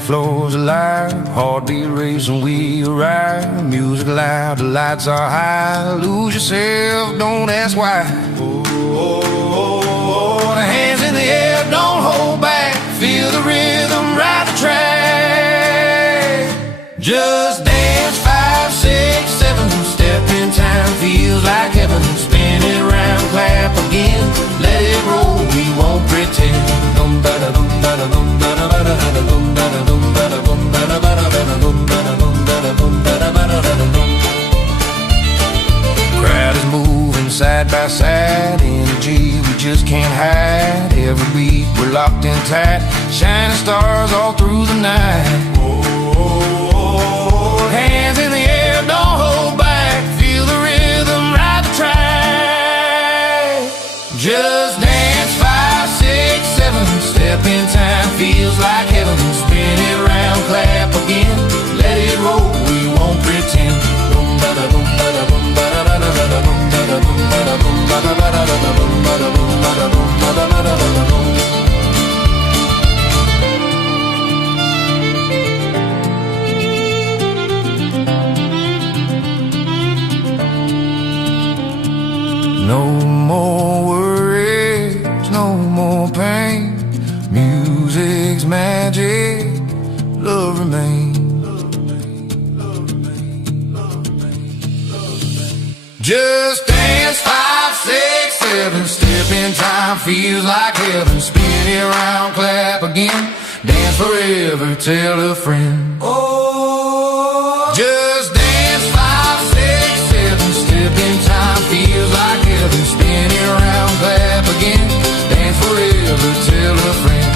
floor's alive, heartbeat racing, we arrive. Music loud, the lights are high. Lose yourself, don't ask why. Oh, oh, oh, oh. The hands in the air, don't hold back. Feel the rhythm, ride the track. Just dance 5, 6, 7. Step in time, feels like heaven. Spin it round, clap again. Let it roll, we won't pretend. Crowd is moving side by side. Energy we just can't hide. Every beat we're locked in tight. Shining stars all through the night. Oh, oh, oh. Hands in the air, don't hold back. Feel the rhythm, ride the track. Just dance 5, 6, 7. Step in time, feels like heaven. Spin it round, clap again. Let it roll, we won't pretend. No more worries, no more pain. Music's magic, love remains. Just dance 5, 6, 7. Step in time, feels like heaven. Spin it around, clap again. Dance forever, tell a friend. Oh, just dance 5, 6, 7. Step in time, feels like heaven. Spin it around, clap again. Dance forever, tell a friend.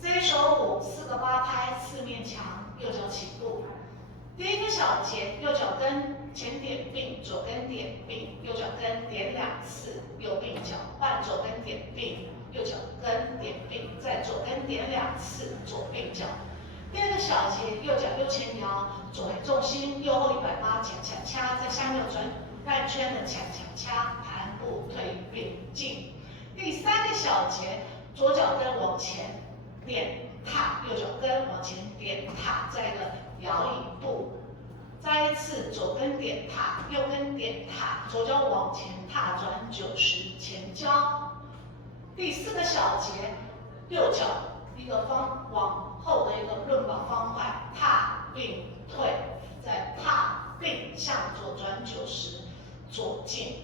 这一首舞4个8拍4面墙，右脚起步。第一个小节，右脚跟前点并，左跟点并，右脚跟点2次，右并脚换左跟点并，右脚跟点并，再左跟点2次，左并脚。第二个小节，右脚右前摇，左回重心，右后180恰恰恰，在下面有转半圈的恰恰恰，盘步退并进。第三个小节，左脚跟往前点踏，右脚跟往前点踏，再一个摇椅步。再一次左跟点踏，右跟点踏，左脚往前踏转90前交。第4个小节，右脚一个往后的一个润绑方块，踏并退，再踏并向左转90，左进。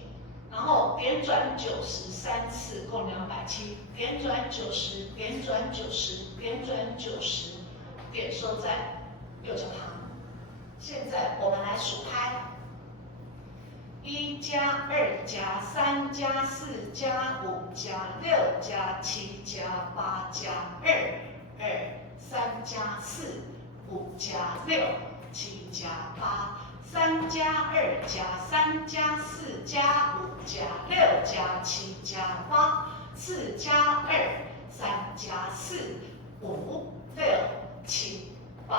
然后点转90 3次，共270。点转90，点转90，点转90，点收在右脚旁。现在我们来数拍：1加2加3加4加5加6加7加8加2，2 3加4 5加6 7加8。3加2加3加4加5加6加7加8，4加2 3加4 5 6 7 8。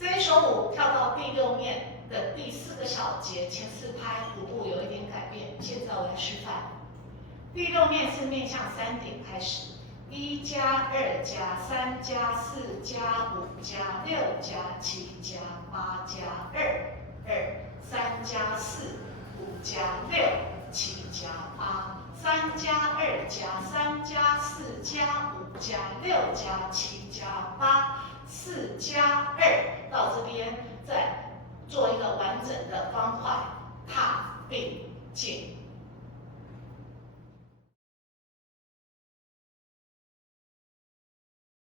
这一首舞跳到第6面的第4个小节，前4拍舞步有一点改变。现在我来示范。第6面是面向3点开始，1加2加3加4加5加6加7加8加2，2 3加4 5加6 7加8，3加2加3加4加5加6加7加8，4加2，到这边再做一个完整的方块，踏并进。